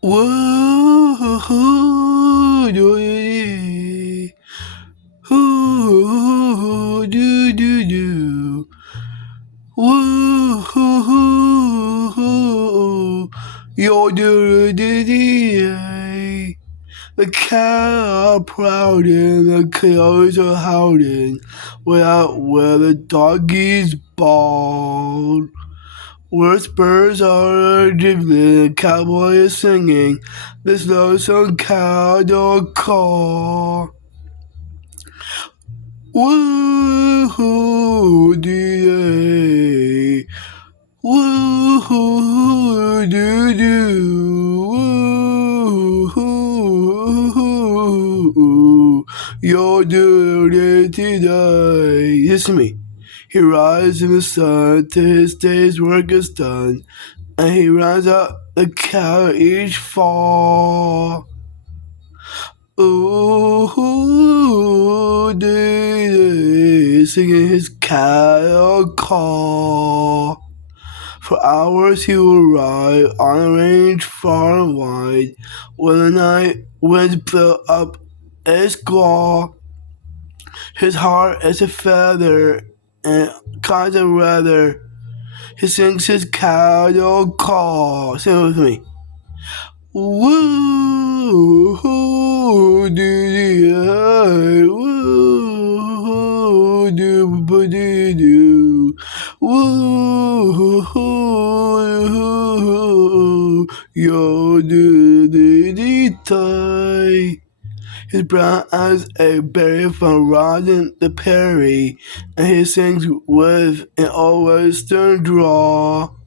Whoa, do do do. Whoa, yo do do do. The cattle are proud and the coyotes are howling, without where the doggies bawl. Where spurs are jiggling, the cowboy is singing, this lonesome cow don't call. Woo-hoo, dee woo-hoo, doo-doo, woo-hoo, yo do today. Listen to me. He rises in the sun till his day's work is done, and he rounds up the cow each fall. Ooh, day, singing his cattle call. For hours he will ride on a range far and wide, when the night winds blow up a squall. His heart is a feather and kinds of weather. He sings his cattle call. Sing it with me. Woo hoo doo woo doo doo doo woo hoo yo doo doo doo tie. His brown eyes a berry from riding the prairie, and he sings with an old western drawl.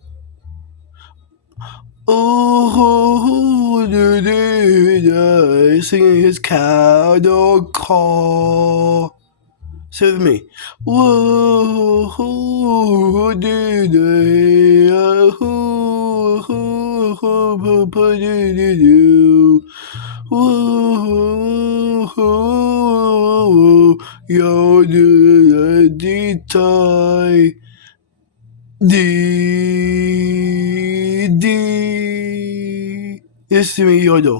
Oh, do singing his cattle call. Say with me. Whoa, do do, whoa, yo do the tie. Dee. Listen to me, Yodo.